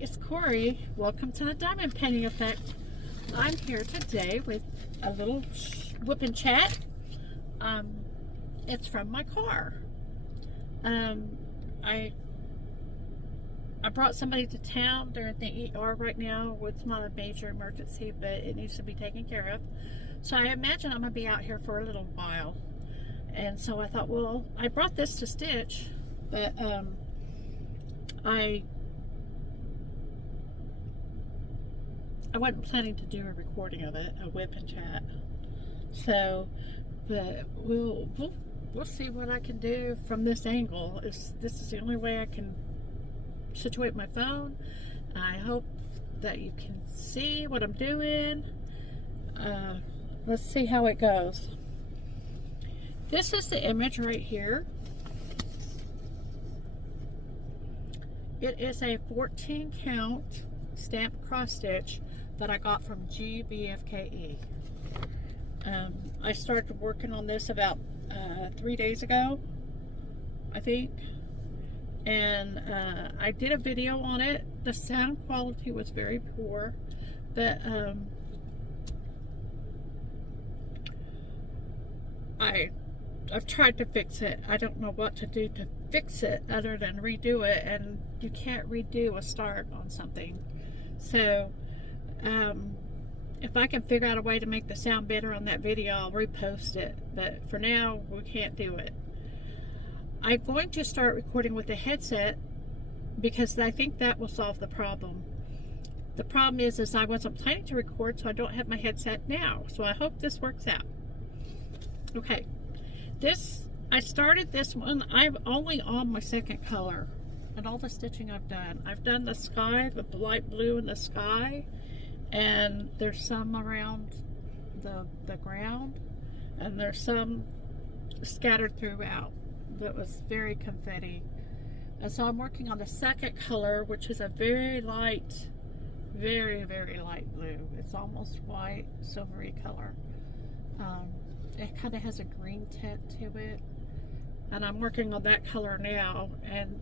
it's Cori. Welcome to the Diamond Painting Effect. I'm here today with a little WIP Chat. It's from my car. I brought somebody to town. They're at the ER right now. It's not a major emergency, but it needs to be taken care of. So I imagine I'm going to be out here for a little while. And so I thought, well, I brought this to stitch, but I wasn't planning to do a recording of it, a WIP Chat. So, but we'll see what I can do from this angle. This is the only way I can situate my phone. I hope that you can see what I'm doing. Let's see how it goes. This is the image right here. It is a 14 count stamped cross stitch that I got from gbfke. I started working on this about 3 days ago, I think, and I did a video on it. The sound quality was very poor, but I've tried to fix it. I don't know what to do to fix it other than redo it, and you can't redo a start on something. So if I can figure out a way to make the sound better on that video, I'll repost it, but for now we can't do it. I'm going to start recording with a headset because I think that will solve the problem. The problem is I wasn't planning to record, so I don't have my headset now, so I hope this works out. Okay, I started this one. I'm only on my second color and all the stitching I've done the sky, the light blue in the sky, and there's some around the ground, and there's some scattered throughout that was very confetti. And so I'm working on the second color, which is a very light, very light blue. It's almost white, silvery color. It kind of has a green tint to it, and I'm working on that color now. And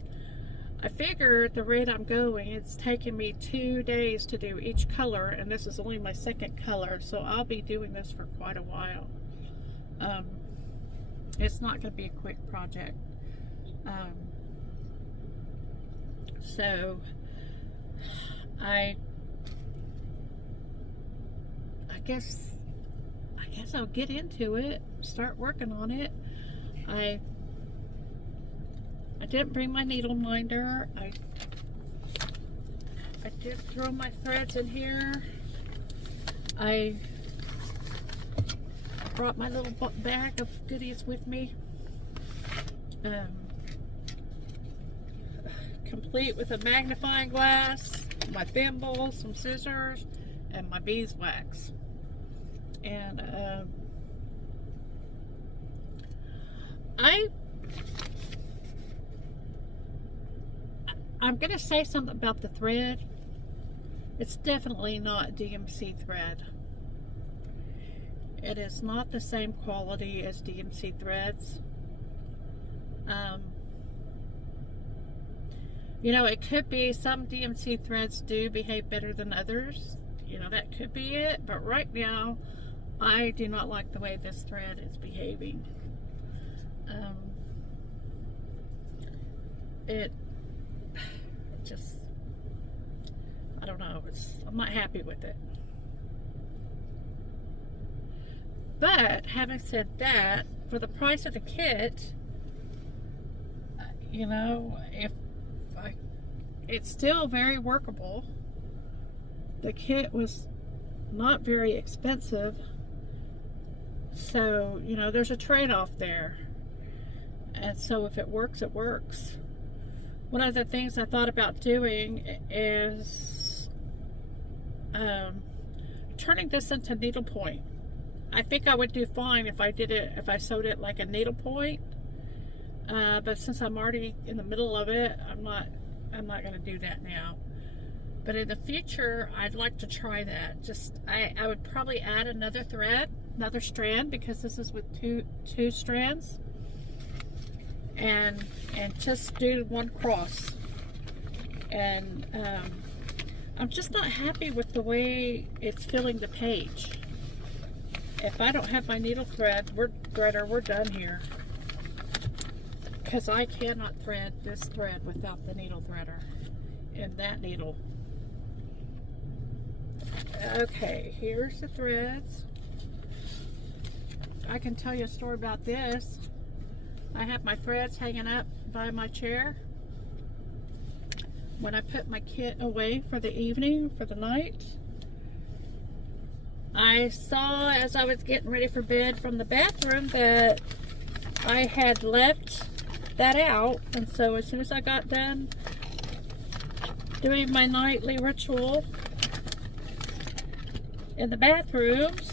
I figure at the rate I'm going, it's taking me 2 days to do each color, and this is only my second color, so I'll be doing this for quite a while. It's not going to be a quick project. So I guess I'll get into it, start working on it. I didn't bring my needle minder. I did throw my threads in here. I brought my little bag of goodies with me, complete with a magnifying glass, my thimble, some scissors, and my beeswax. And I'm gonna say something about the thread. It's definitely not DMC thread. It is not the same quality as DMC threads. You know, it could be some DMC threads do behave better than others. You know, that could be it. But right now, I do not like the way this thread is behaving. It just, I don't know, I'm not happy with it. But having said that, for the price of the kit, you know, it's still very workable. The kit was not very expensive, so you know, there's a trade-off there. And so if it works, it works. One of the things I thought about doing is turning this into needlepoint. I think I would do fine if I sewed it like a needlepoint, but since I'm already in the middle of it, I'm not going to do that now. But in the future, I'd like to try that. I would probably add another thread, another strand, because this is with two strands, and just do one cross. And I'm just not happy with the way it's filling the page. If I don't have my needle threader, we're done here. Because I cannot thread this thread without the needle threader in that needle. Okay, here's the threads. I can tell you a story about this. I have my threads hanging up by my chair. When I put my kit away for the evening, for the night, I saw as I was getting ready for bed from the bathroom that I had left that out, and so as soon as I got done doing my nightly ritual in the bathrooms,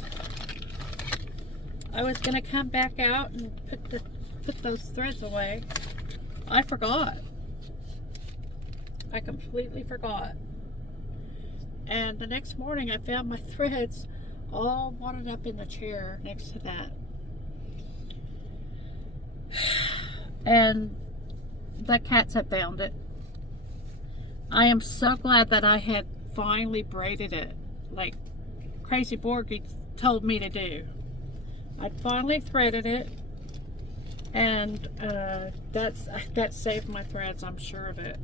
I was gonna come back out and put those threads away. I forgot. I completely forgot. And the next morning I found my threads all wadded up in the chair next to that. And the cats had found it. I am so glad that I had finally braided it like Crazy Borgie told me to do. I finally threaded it, and that saved my threads, I'm sure of it.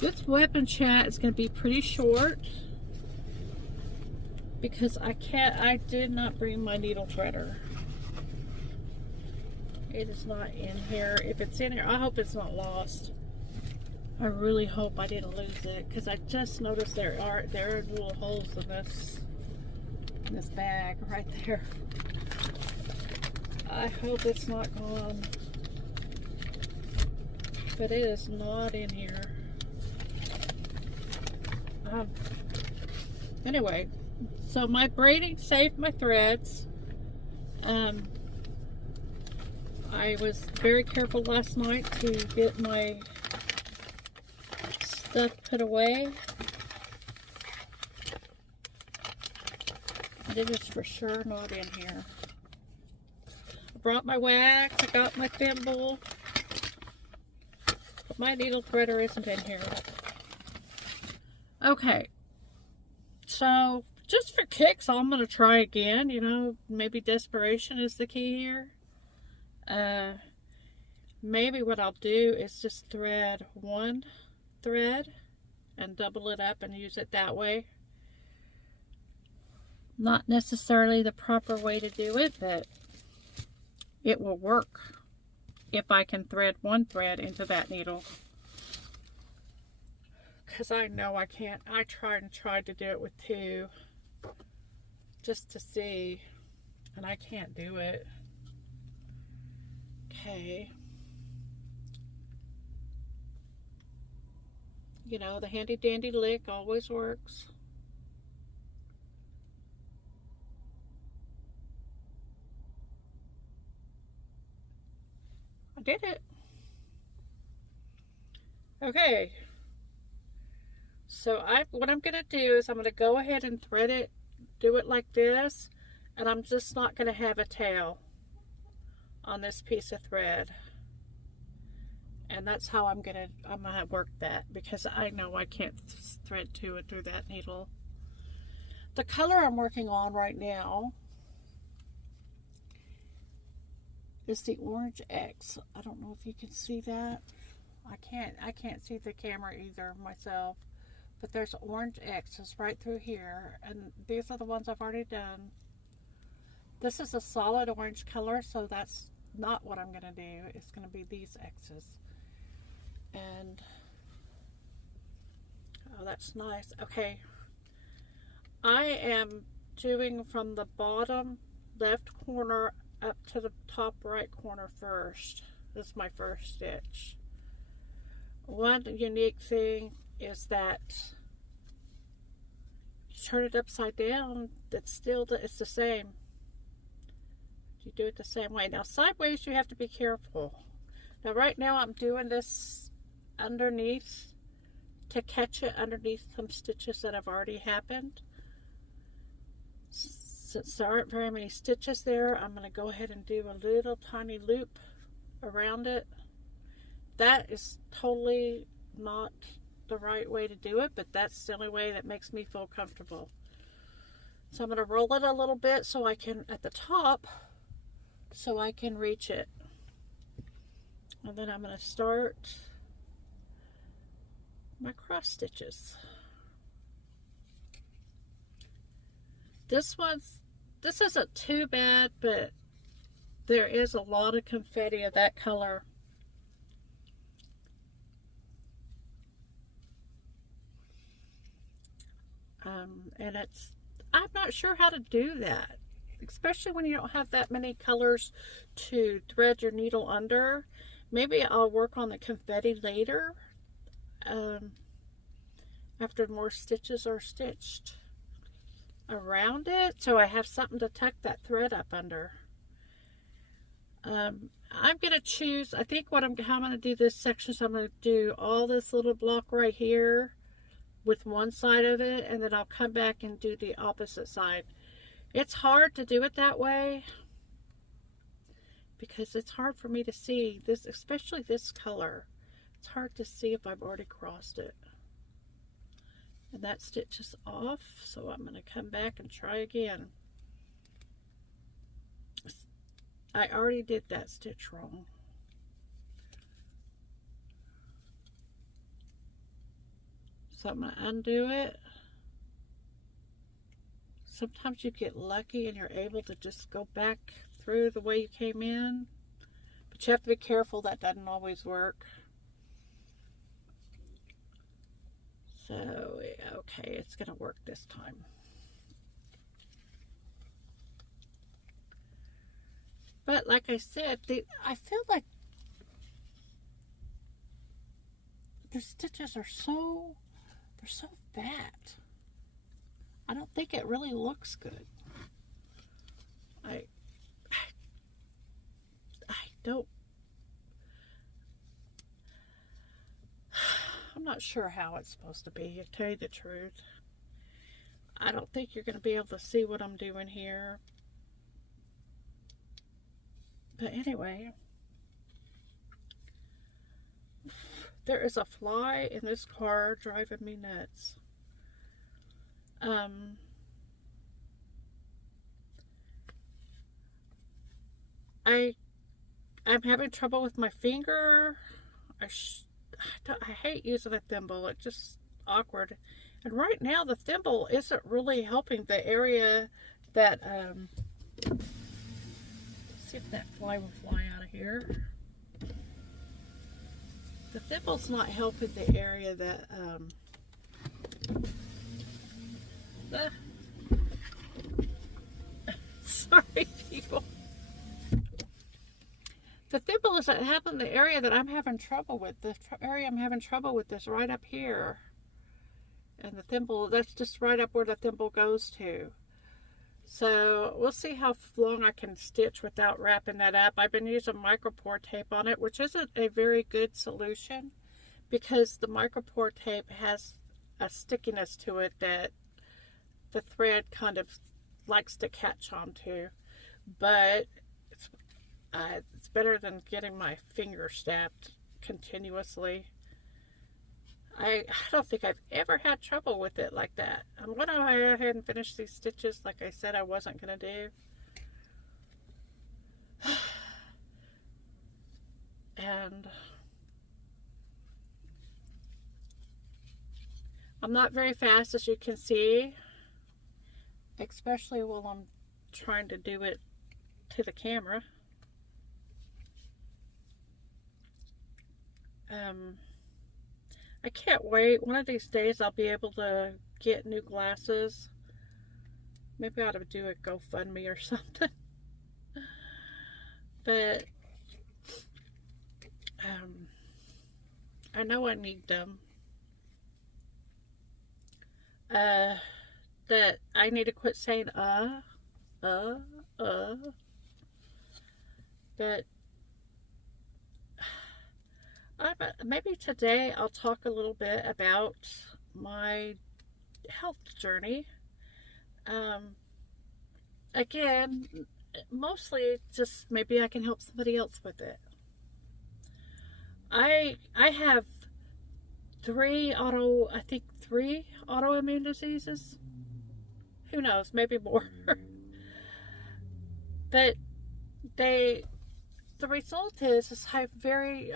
This weapon chat is going to be pretty short because I did not bring my needle threader. It is not in here. If it's in here, I hope it's not lost. I really hope I didn't lose it, because I just noticed there are little holes in this bag right there. I hope it's not gone, but it is not in here. Anyway, so my braiding saved my threads. I was very careful last night to get my stuff put away. And it is for sure not in here. I brought my wax, I got my thimble, but my needle threader isn't in here. Okay, so just for kicks, I'm going to try again. You know, maybe desperation is the key here. Maybe what I'll do is just thread one thread and double it up and use it that way. Not necessarily the proper way to do it, but it will work if I can thread one thread into that needle. Because I know I can't. I tried to do it with two just to see, and I can't do it. Okay. You know, the handy dandy lick always works. I did it. Okay. So what I'm going to do is I'm going to go ahead and thread it, do it like this, and I'm just not going to have a tail on this piece of thread. And that's how I'm gonna work that, because I know I can't thread to it through that needle. The color I'm working on right now is the Orange X. I don't know if you can see that. I can't see the camera either myself, but there's Orange X's right through here, and these are the ones I've already done. This is a solid orange color, so that's not what I'm gonna do. It's gonna be these X's. And oh, that's nice. Okay, I am doing from the bottom left corner up to the top right corner first. This is my first stitch. One unique thing is that you turn it upside down, it's the same. You do it the same way. Now sideways you have to be careful. Now right now I'm doing this underneath to catch it underneath some stitches that have already happened. Since there aren't very many stitches there, I'm going to go ahead and do a little tiny loop around it. That is totally not the right way to do it, but that's the only way that makes me feel comfortable. So I'm going to roll it a little bit so I can, at the top, so I can reach it. And then I'm going to start my cross stitches. This isn't too bad, but there is a lot of confetti of that color. And I'm not sure how to do that, especially when you don't have that many colors to thread your needle under. Maybe I'll work on the confetti later, after more stitches are stitched around it, so I have something to tuck that thread up under. I'm going to choose, I think how I'm going to do this section is I'm going to do all this little block right here with one side of it, and then I'll come back and do the opposite side. It's hard to do it that way because it's hard for me to see this, especially this color. It's hard to see if I've already crossed it. And that stitch is off, so I'm going to come back and try again. I already did that stitch wrong. So I'm going to undo it. Sometimes you get lucky and you're able to just go back through the way you came in. But you have to be careful, that doesn't always work. So, okay, it's going to work this time. But like I said, I feel like the stitches are they're so fat. I don't think it really looks good. I don't, I'm not sure how it's supposed to be, to tell you the truth. I don't think you're going to be able to see what I'm doing here. But anyway, there is a fly in this car driving me nuts. I'm having trouble with my finger. I hate using a thimble. It's just awkward. And right now the thimble isn't really helping the area that, let's see if that fly will fly out of here. The thimble's not helping the area that, sorry people. The thimble isn't helping the area that I'm having trouble with. The area I'm having trouble with is right up here. And the thimble, that's just right up where the thimble goes to. So we'll see how long I can stitch without wrapping that up. I've been using micropore tape on it, which isn't a very good solution because the micropore tape has a stickiness to it that the thread kind of likes to catch onto. But it's better than getting my finger stabbed continuously. I don't think I've ever had trouble with it like that. I'm going to go ahead and finish these stitches like I said I wasn't going to do. And I'm not very fast, as you can see, especially while I'm trying to do it to the camera. I can't wait. One of these days I'll be able to get new glasses. Maybe I ought to do a GoFundMe or something. But I know I need them. That I need to quit saying but maybe today I'll talk a little bit about my health journey. Again, mostly just maybe I can help somebody else with it. I have three autoimmune diseases. Who knows, maybe more. But the result is I'm very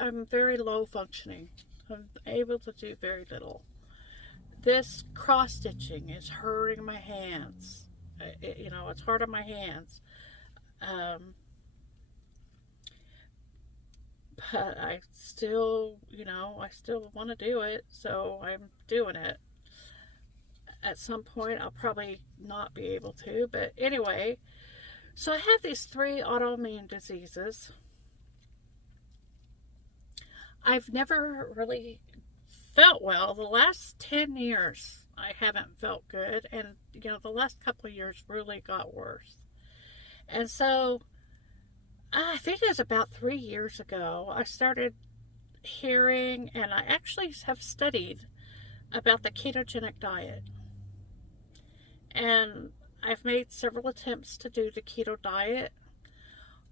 low functioning. I'm able to do very little. This cross stitching is hurting my hands. It's hard on my hands. But I still want to do it, so I'm doing it. At some point, I'll probably not be able to, but anyway, so I have these 3 autoimmune diseases. I've never really felt well. The last 10 years, I haven't felt good, and the last couple of years really got worse. And so I think it was about 3 years ago, I started hearing, and I actually have studied about the ketogenic diet. And I've made several attempts to do the keto diet.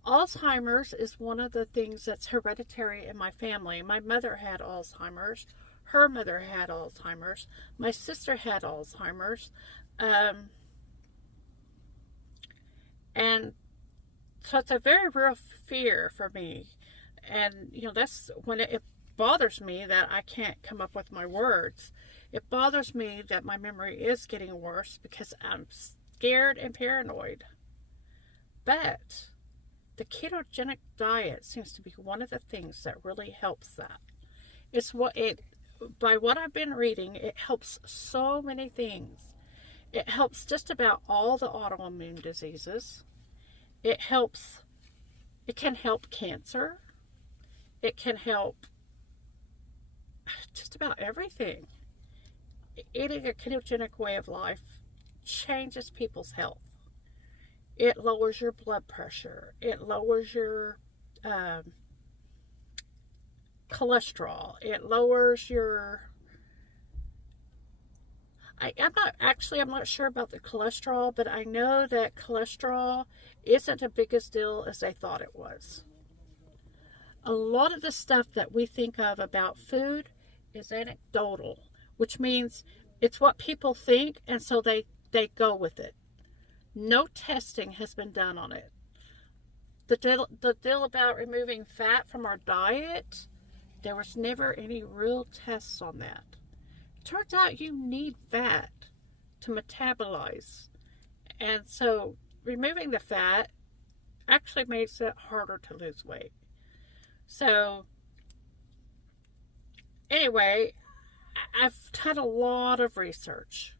Alzheimer's is one of the things that's hereditary in my family. My mother had Alzheimer's. Her mother had Alzheimer's. My sister had Alzheimer's. And so it's a very real fear for me. And, that's when it bothers me that I can't come up with my words. It bothers me that my memory is getting worse because I'm scared and paranoid. But the ketogenic diet seems to be one of the things that really helps that. By what I've been reading, it helps so many things. It helps just about all the autoimmune diseases. It can help cancer. It can help just about everything. Eating a ketogenic way of life changes people's health. It lowers your blood pressure. It lowers your cholesterol. It lowers your... I'm not sure about the cholesterol, but I know that cholesterol isn't as big a deal as they thought it was. A lot of the stuff that we think of about food is anecdotal, which means it's what people think, and so they go with it. No testing has been done on it. The deal about removing fat from our diet, there was never any real tests on that. Turns out you need fat to metabolize, and so removing the fat actually makes it harder to lose weight. So anyway, I've done a lot of research.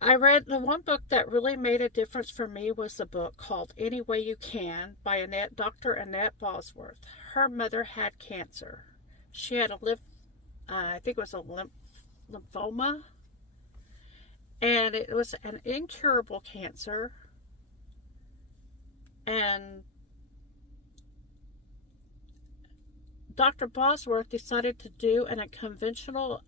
I read the one book that really made a difference for me was the book called Any Way You Can by Dr. Annette Bosworth. Her mother had cancer. She had I think it was a lymphoma, and it was an incurable cancer. And Dr. Bosworth decided to do an unconventional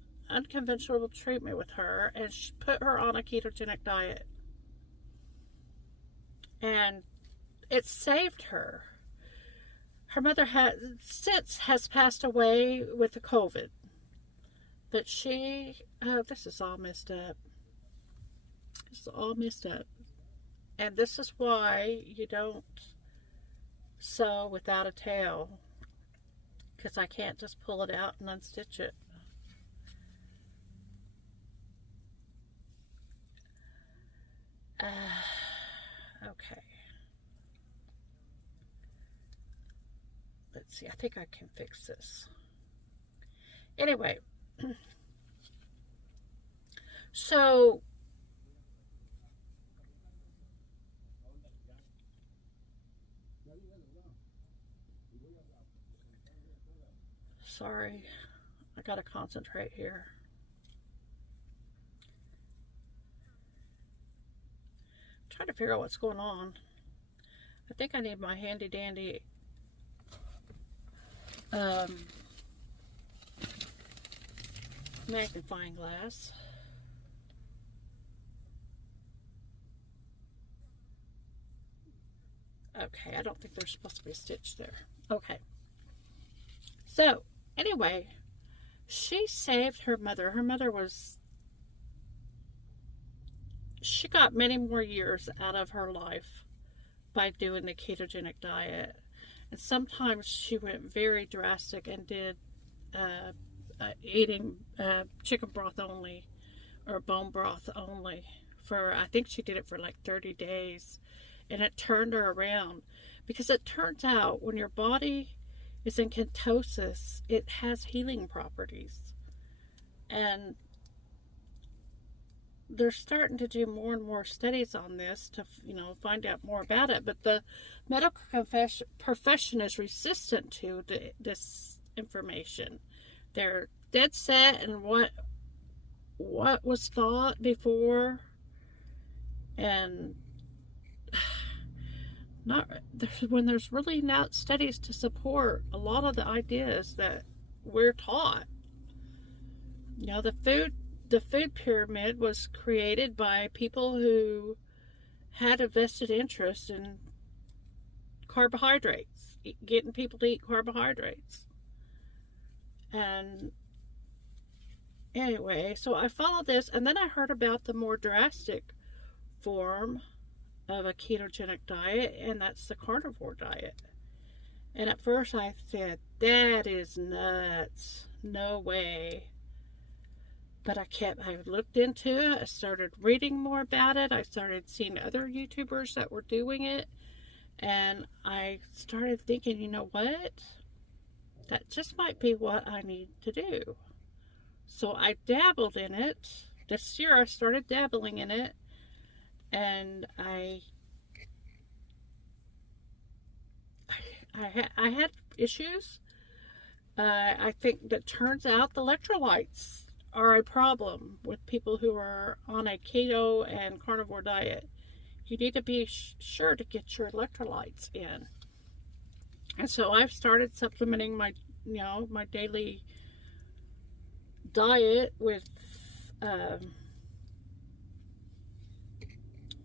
treatment with her, and she put her on a ketogenic diet. And it saved her. Her mother has passed away with the COVID. But this is all messed up. It's all messed up. And this is why you don't sew without a tail. Because I can't just pull it out and unstitch it. Okay. Let's see. I think I can fix this. Anyway. So sorry, I gotta concentrate here. I'm trying to figure out what's going on. I think I need my handy dandy magnifying glass. Okay, I don't think there's supposed to be a stitch there. Okay. So, anyway, she saved her mother. Her mother was, she got many more years out of her life by doing the ketogenic diet. And sometimes she went very drastic and did eating chicken broth only or bone broth only for, I think she did it for like 30 days, and it turned her around, because it turns out when your body is in ketosis, it has healing properties, and they're starting to do more and more studies on this to, you know, find out more about it. But the medical profession is resistant to this information. They're dead set in what was thought before, and when there's really not studies to support a lot of the ideas that we're taught. You know, the food pyramid was created by people who had a vested interest in carbohydrates, getting people to eat carbohydrates. And anyway, so I followed this, and then I heard about the more drastic form of a ketogenic diet, and that's the carnivore diet. And at first I said, that is nuts, no way. But I looked into it, I started reading more about it, I started seeing other YouTubers that were doing it, and I started thinking, you know what? That just might be what I need to do. So I dabbled in it. This year I started dabbling in it, and I had issues. I think that turns out the electrolytes are a problem with people who are on a keto and carnivore diet. You need to be sure to get your electrolytes in. And so I've started supplementing my daily diet with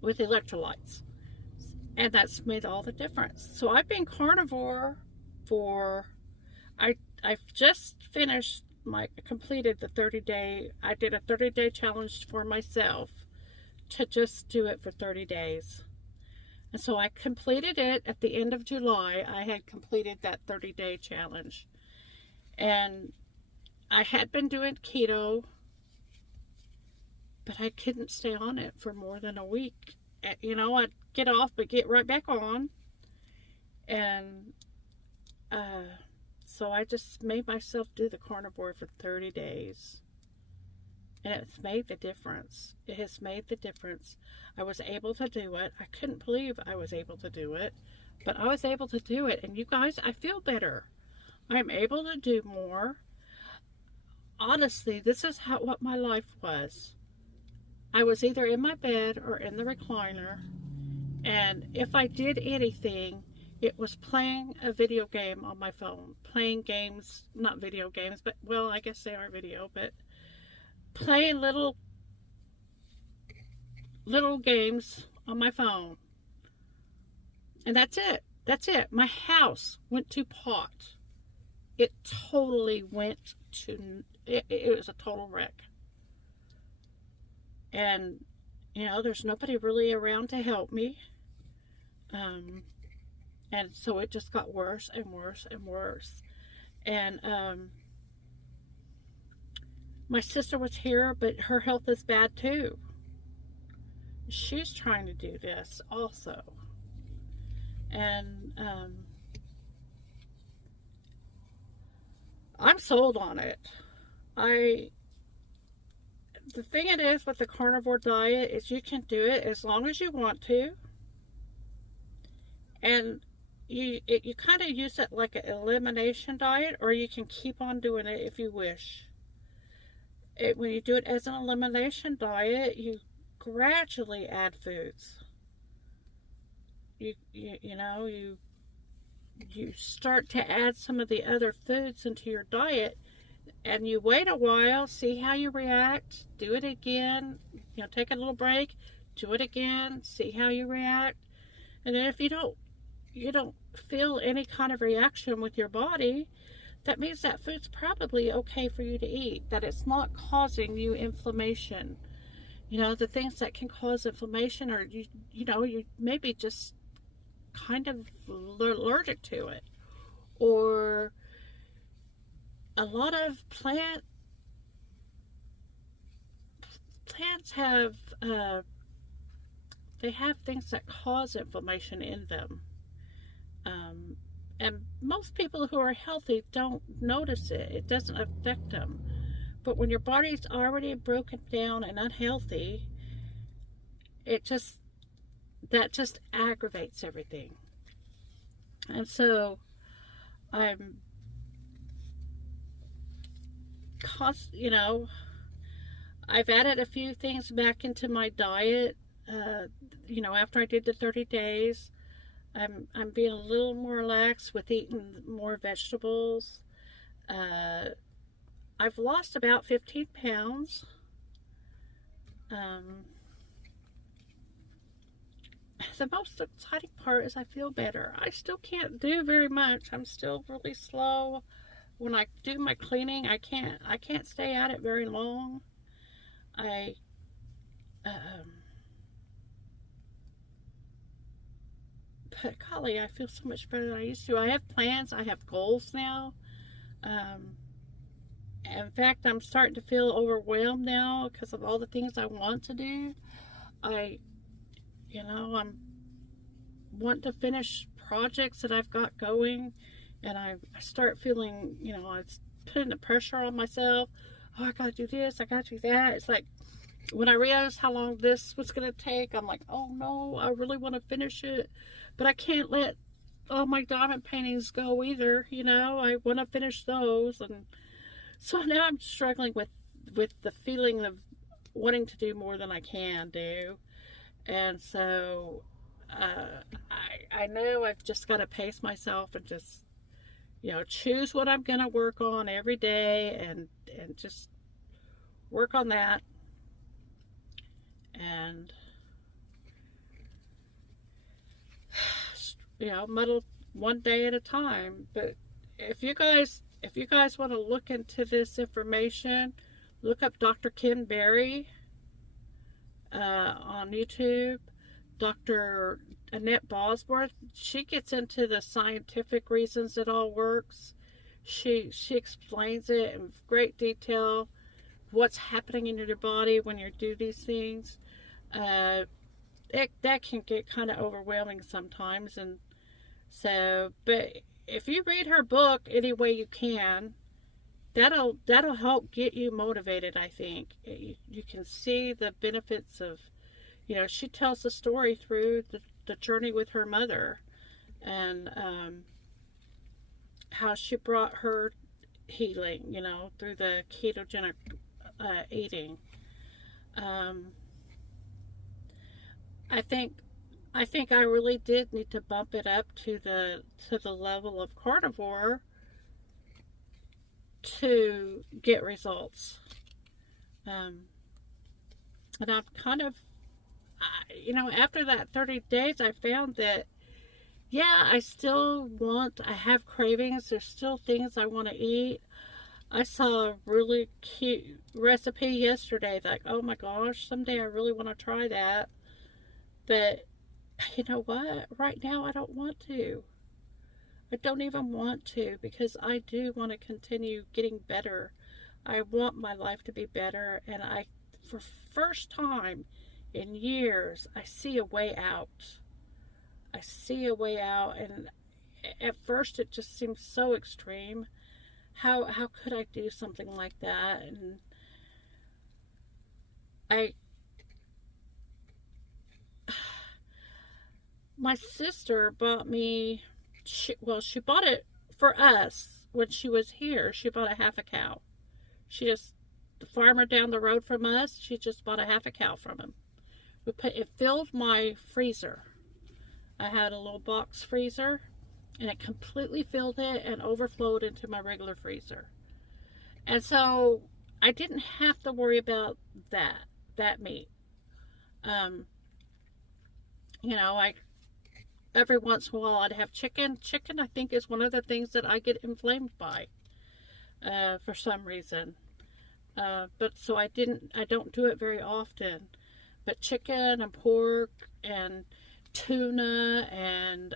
electrolytes, and that's made all the difference. So I've been carnivore I've just completed the 30-day. I did a 30-day challenge for myself to just do it for 30 days. And so I completed it at the end of July. I had completed that 30-day challenge. And I had been doing keto, but I couldn't stay on it for more than a week. You know, I'd get off but get right back on. And so I just made myself do the carnivore for 30 days. And it's made the difference. It has made the difference. I was able to do it. I couldn't believe I was able to do it, but I was able to do it. And you guys, I feel better. I'm able to do more. Honestly, this is what my life was. I was either in my bed or in the recliner, and if I did anything, it was playing a video game on my phone. Playing games, not video games, but, well, I guess they are video, but playing little games on my phone. And that's it. That's it. My house went to pot. It totally went to, it was a total wreck. And, you know, there's nobody really around to help me. And so it just got worse and worse and worse. And my sister was here, but her health is bad too. She's trying to do this also. And I'm sold on it. The thing it is with the carnivore diet is you can do it as long as you want to. And you kind of use it like an elimination diet, or you can keep on doing it if you wish. When you do it as an elimination diet, you gradually add foods. You start to add some of the other foods into your diet, and you wait a while, see how you react, do it again, take a little break, do it again, see how you react. And then if you don't feel any kind of reaction with your body, that means that food's probably okay for you to eat, that it's not causing you inflammation. You know, the things that can cause inflammation are, you know, you maybe just kind of allergic to it. Or a lot of plants have, they have things that cause inflammation in them. And most people who are healthy don't notice it. It doesn't affect them. But when your body's already broken down and unhealthy, that just aggravates everything. And so you know, I've added a few things back into my diet. You know, after I did the 30 days, I'm being a little more relaxed with eating more vegetables. I've lost about 15 pounds. The most exciting part is I feel better. I still can't do very much. I'm still really slow. When I do my cleaning, I can't stay at it very long. But golly, I feel so much better than I used to. I have plans. I have goals now. In fact, I'm starting to feel overwhelmed now because of all the things I want to do. I'm wanting to finish projects that I've got going, and I start feeling, you know, it's putting the pressure on myself. Oh, I gotta do this, I gotta do that. It's like when I realized how long this was gonna take, I'm like, oh no, I really want to finish it, but I can't let all my diamond paintings go either. You know, I want to finish those, and so now I'm struggling with the feeling of wanting to do more than I can do. And so I know I've just got to pace myself and just, you know, choose what I'm going to work on every day, and just work on that. And, you know, muddle one day at a time. But if you guys want to look into this information, look up Dr. Ken Berry on YouTube. Dr. Annette Bosworth, she gets into the scientific reasons it all works. She explains it in great detail, what's happening in your body when you do these things. That can get kind of overwhelming sometimes, and so, but if you read her book any way you can, that'll help get you motivated. I think you can see the benefits of, you know, she tells the story through the journey with her mother, and how she brought her healing, you know, through the ketogenic eating. I think I really did need to bump it up to the level of carnivore to get results. And I'm kind of, you know, after that 30 days, I found that, yeah, I have cravings. There's still things I want to eat. I saw a really cute recipe yesterday, like, oh my gosh, someday I really want to try that. But you know what? Right now, I don't want to. I don't even want to, because I do want to continue getting better. I want my life to be better, and for first time in years, I see a way out. I see a way out, and at first it just seems so extreme. How could I do something like that? And my sister bought me, she bought it for us when she was here. She bought a half a cow. The farmer down the road from us, she just bought a half a cow from him. It filled my freezer. I had a little box freezer, and it completely filled it and overflowed into my regular freezer. And so I didn't have to worry about that meat. You know, every once in a while I'd have chicken. Chicken, I think, is one of the things that I get inflamed by. for some reason. But so I don't do it very often. But chicken and pork and tuna and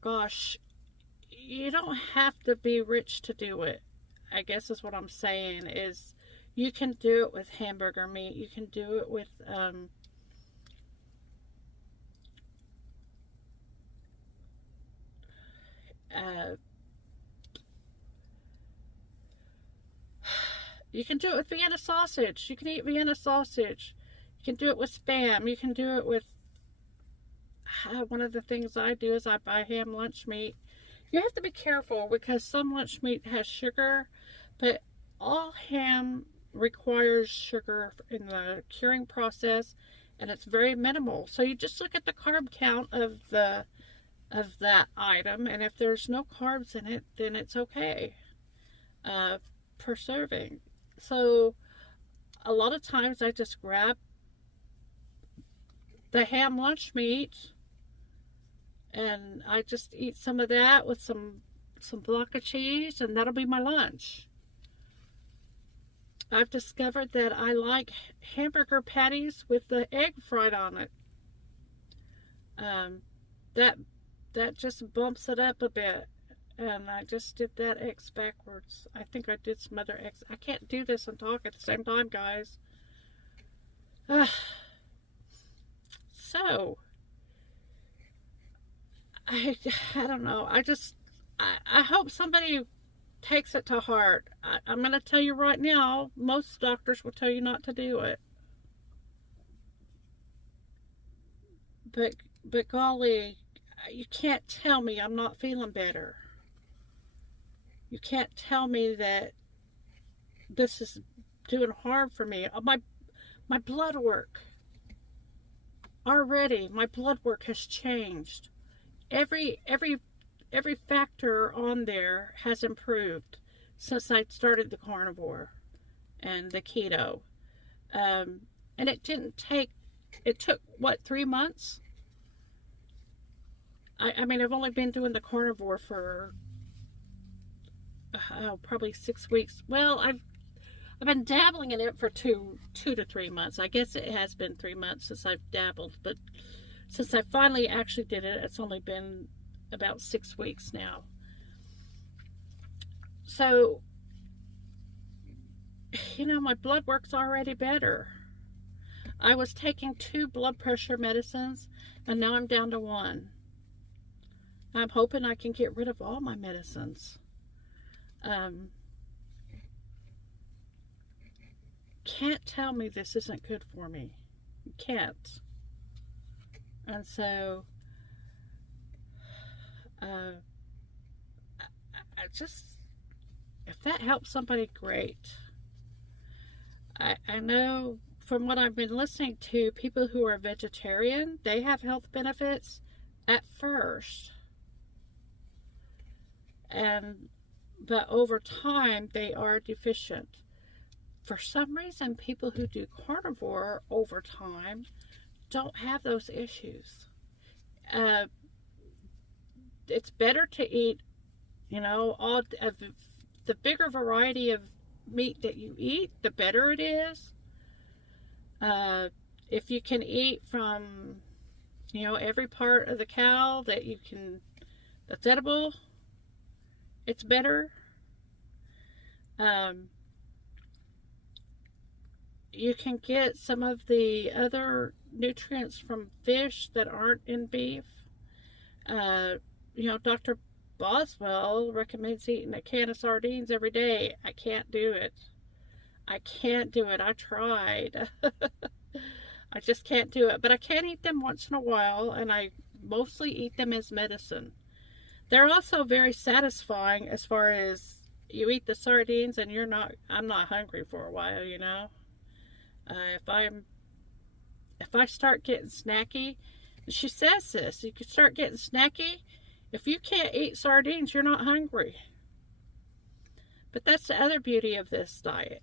gosh, you don't have to be rich to do it. I guess is what I'm saying is you can do it with hamburger meat. You can do it with you can do it with Vienna sausage. You can eat Vienna sausage. You can do it with Spam. You can do it with one of the things I do is I buy ham lunch meat. You have to be careful because some lunch meat has sugar, but all ham requires sugar in the curing process, and it's very minimal. So you just look at the carb count of that item, and if there's no carbs in it, then it's okay per serving. So a lot of times I just grab the ham lunch meat and I just eat some of that with some block of cheese, and that'll be my lunch. I've discovered that I like hamburger patties with the egg fried on it. That just bumps it up a bit. And I just did that X backwards. I think I did some other X. I can't do this and talk at the same time, guys. So, I don't know. I hope somebody takes it to heart. I'm going to tell you right now, most doctors will tell you not to do it. But golly, you can't tell me I'm not feeling better. You can't tell me that this is doing harm for me. My blood work. Already, my blood work has changed. Every factor on there has improved since I started the carnivore and the keto. And it took, what, 3 months? I mean, I've only been doing the carnivore for probably 6 weeks. Well, I've been dabbling in it for two to 3 months. I guess it has been 3 months since I've dabbled, but since I finally actually did it, it's only been about 6 weeks now. So, you know, my blood work's already better. I was taking 2 blood pressure medicines, and now I'm down to 1. I'm hoping I can get rid of all my medicines. Can't tell me this isn't good for me. You can't. And so, I just, if that helps somebody, great. I know from what I've been listening to, people who are vegetarian, they have health benefits at first. But over time, they are deficient. For some reason, people who do carnivore over time don't have those issues. It's better to eat, you know, all of the bigger variety of meat that you eat, the better it is. If you can eat from, you know, every part of the cow that's edible, it's better. You can get some of the other nutrients from fish that aren't in beef. You know, Dr. Boswell recommends eating a can of sardines every day. I can't do it. I tried. I just can't do it. But I can eat them once in a while, and I mostly eat them as medicine. They're also very satisfying as far as you eat the sardines and I'm not hungry for a while, you know. If I start getting snacky, she says this, you can start getting snacky. If you can't eat sardines, you're not hungry. But that's the other beauty of this diet.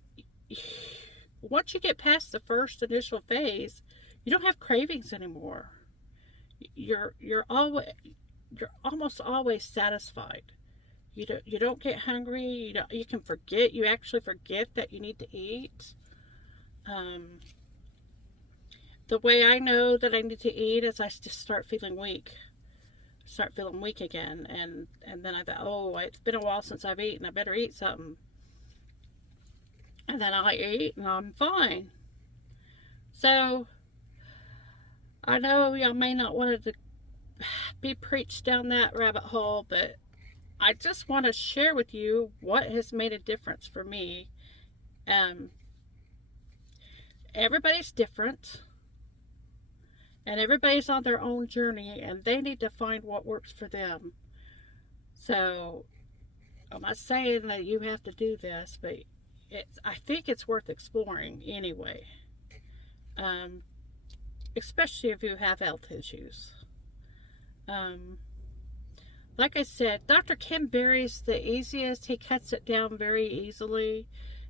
Once you get past the first initial phase, you don't have cravings anymore. You're almost always satisfied. You don't get hungry. You can forget. You actually forget that you need to eat. The way I know that I need to eat is I just start feeling weak. Start feeling weak again, and then I thought, oh, it's been a while since I've eaten. I better eat something. And then I eat, and I'm fine. So I know y'all may not want to be preached down that rabbit hole, but I just want to share with you what has made a difference for me. Everybody's different, and everybody's on their own journey, and they need to find what works for them. So I'm not saying that you have to do this, but I think it's worth exploring anyway. Especially if you have health issues. Like I said, Dr. Kim Berry's the easiest. He cuts it down very easily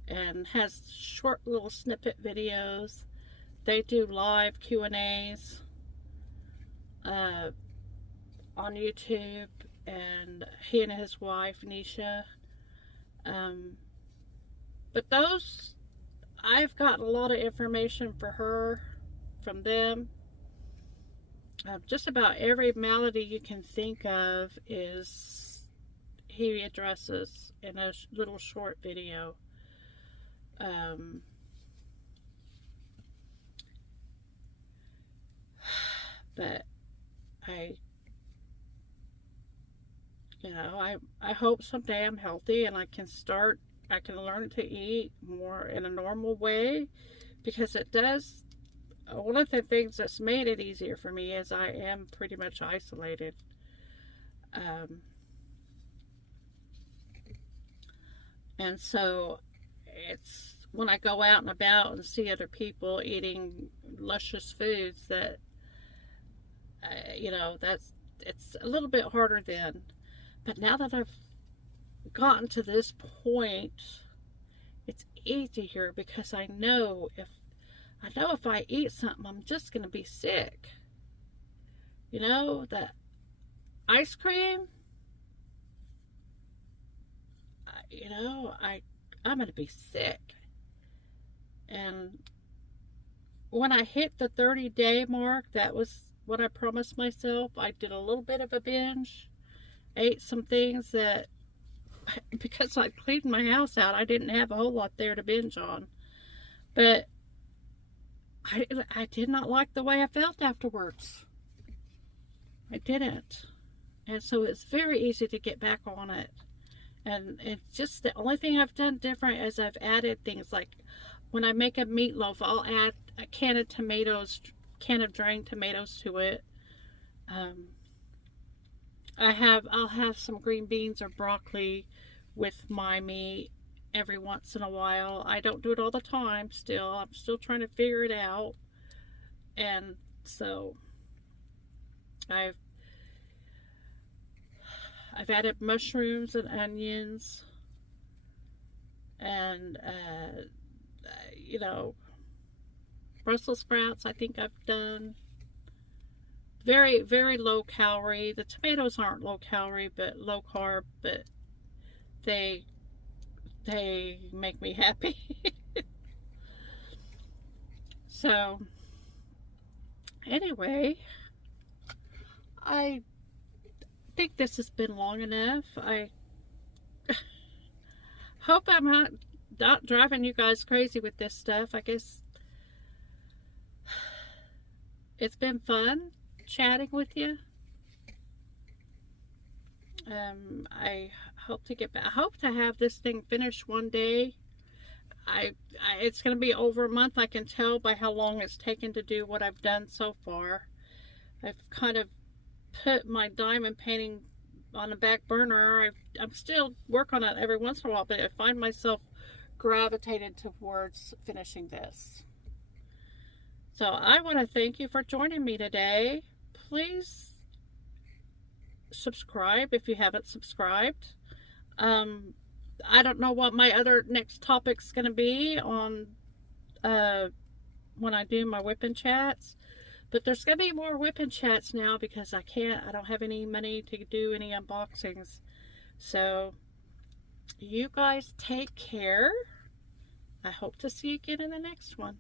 and has short little snippet videos. They do live Q&As on YouTube, and he and his wife, Nisha. But those, I've gotten a lot of information from them. Just about every malady you can think of he addresses in a little short video. But I hope someday I'm healthy and I can learn to eat more in a normal way, because it does. One of the things that's made it easier for me is I am pretty much isolated. And so it's when I go out and about and see other people eating luscious foods that, it's a little bit harder then. But now that I've gotten to this point, it's easier, because I know if I eat something, I'm just going to be sick. That ice cream, I'm going to be sick. And when I hit the 30-day mark, that was what I promised myself. I did a little bit of a binge, ate some things that, because I cleaned my house out, I didn't have a whole lot there to binge on. But I did not like the way I felt afterwards. I didn't. And so it's very easy to get back on it. And it's just the only thing I've done different is I've added things like when I make a meatloaf, I'll add a can of drained tomatoes to it. I'll have some green beans or broccoli with my meat every once in a while. I don't do it all the time still. I'm still trying to figure it out. And so I've added mushrooms and onions and Brussels sprouts I think I've done. Very, very low calorie. The tomatoes aren't low calorie, but low carb, but they make me happy. So anyway, I think this has been long enough. I hope I'm not driving you guys crazy with this stuff. I guess it's been fun chatting with you. I hope to get back. I hope to have this thing finished one day. It's going to be over a month. I can tell by how long it's taken to do what I've done so far. I've kind of put my diamond painting on the back burner. I'm still work on it every once in a while, but I find myself gravitated towards finishing this. So I want to thank you for joining me today. Please subscribe if you haven't subscribed. I don't know what my other next topic's going to be on when I do my WIP chats, but there's going to be more WIP chats now because I don't have any money to do any unboxings. So you guys take care. I hope to see you again in the next one.